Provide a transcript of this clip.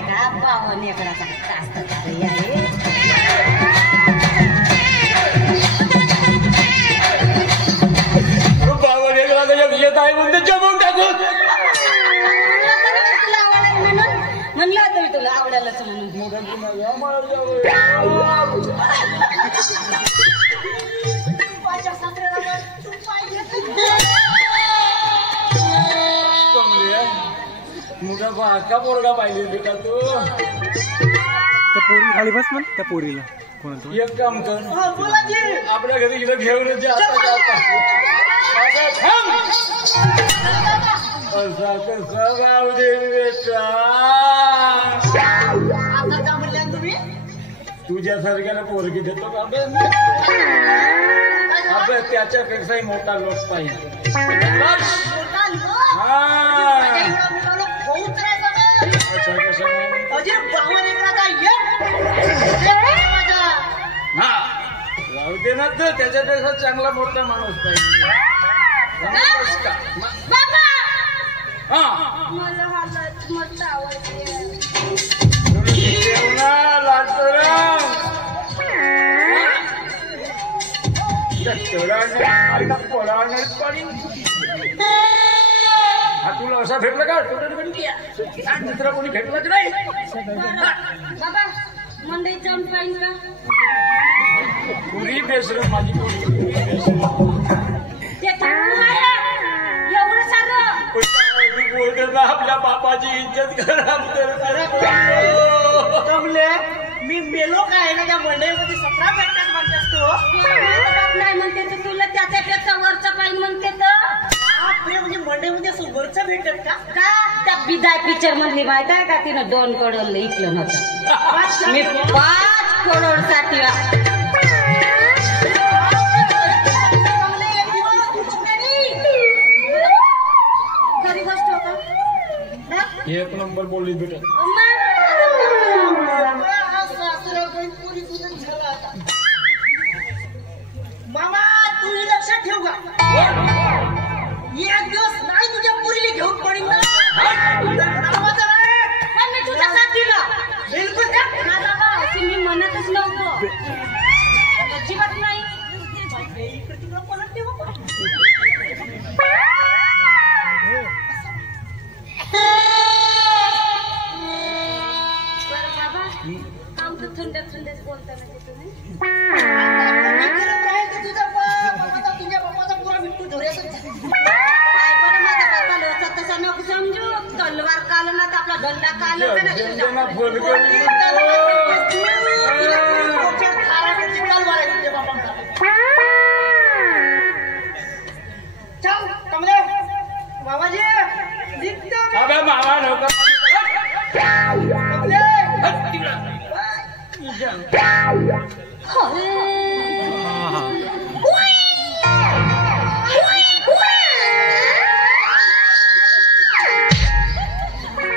नाही का पावन एकडाचा कास्त आहे पावन एकडाचा येत आहे म्हणून जमवून टाकून म्हणलं होतं मी तुला आवडायलाच म्हणून मोठा बाका पोरगा पाहिजे बेटा तू त्या पोरी खाली बस म्हण त्या पोरीला कोण एक काम कर आपल्या घरी इकडे घेऊन जा असा कसा राहू दे बेटा तुझ्यासारख्याला पोरगी देतो का अबे त्याच्यापेक्षाही मोठा लोक पाहिजे राहू दे ना तर त्याच्यापेक्षा चांगला मोठा माणूस पाहिजे हा तुला असा भेटला का दुसरा कोणी भेटलाच नाही बाबा मंडई जाऊन पाहिजे का पुरी बेसर माझी एवढं सारं बोलत ना आपल्या बापाची इज्जत खराब कमले मी मेलो काय ना त्या मंडईमध्ये 17 भेटतात म्हणतेस तू नाही म्हणते तर तुला त्याच्यापेक्षा वरचं पाहिजे म्हणते तर म्हणजे मंडईमध्ये असं वरचं भेटत का त्या बिदाय पिक्चर मधली माहित आहे का तिनं 2 करोड इकलं नव्हतं मी 5 करोड साठी खरी गोष्ट होता एक नंबर बोलली बेटा मामा तू लक्षात ठेव का एक दिवस नाही तुझ्या पुरीला घेऊन पडील पण मी तुझ्या साथीला बिलकुल मी म्हणतच नव्हतो अजिबात नाही थंड बोलता तुझ्या बापाचा पुरा विट्टू धोऱ्याचा तसा नको समजू तलवार काल ना तर आपला दंडा काल कमले बाबाजी मामा नको कमले